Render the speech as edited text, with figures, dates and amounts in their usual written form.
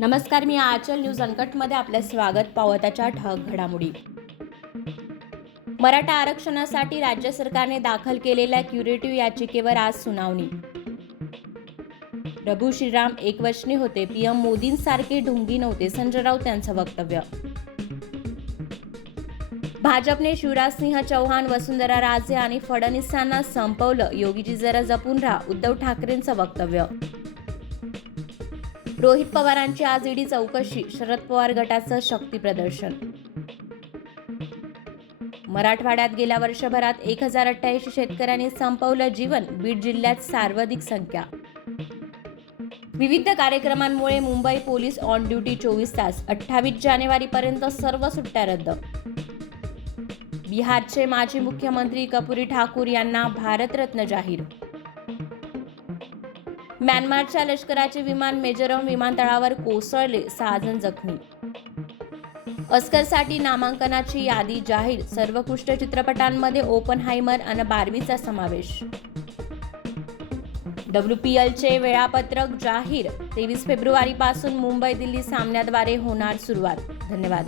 नमस्कार, मी आचल न्यूज अनकटमध्ये आपले स्वागत. पावताच्या ठळक घडामोडी. मराठा आरक्षणासाठी राज्य सरकारने दाखल केलेल्या क्युरेटिव्ह याचिकेवर आज सुनावणी. प्रभू श्रीराम एकवचनी होते, पीएम मोदींसारखे ढोंगी नव्हते, संजय राऊत यांचं वक्तव्य. भाजपने शिवराजसिंह चौहान, वसुंधरा राजे आणि फडणवीसांना संपवलं, योगीजी जरा जपून राहा, उद्धव ठाकरेंचं वक्तव्य. रोहित पवारांची आज ईडी चौकशी, शरद पवार गटाचं शक्ती प्रदर्शन. मराठवाड्यात गेल्या वर्षभरात 1088 शेतकऱ्यांनी संपवलं जीवन, बीड जिल्ह्यात सर्वाधिक संख्या. विविध कार्यक्रमांमुळे मुंबई पोलीस ऑन ड्युटी 24 तास, 28 जानेवारीपर्यंत सर्व सुट्ट्या रद्द. बिहारचे माजी मुख्यमंत्री कर्पूरी ठाकूर यांना भारतरत्न जाहीर. म्यानमारच्या लष्कराचे विमान मेजोरम विमानतळावर कोसळले, 6 जण जखमी. ऑस्करसाठी नामांकनाची यादी जाहीर, सर्वोत्कृष्ट चित्रपटांमध्ये ओपनहायमर आणि बार्बीचा समावेश. WPLचे वेळापत्रक जाहीर, 23 फेब्रुवारीपासून मुंबई दिल्ली सामन्याद्वारे होणार सुरुवात. धन्यवाद.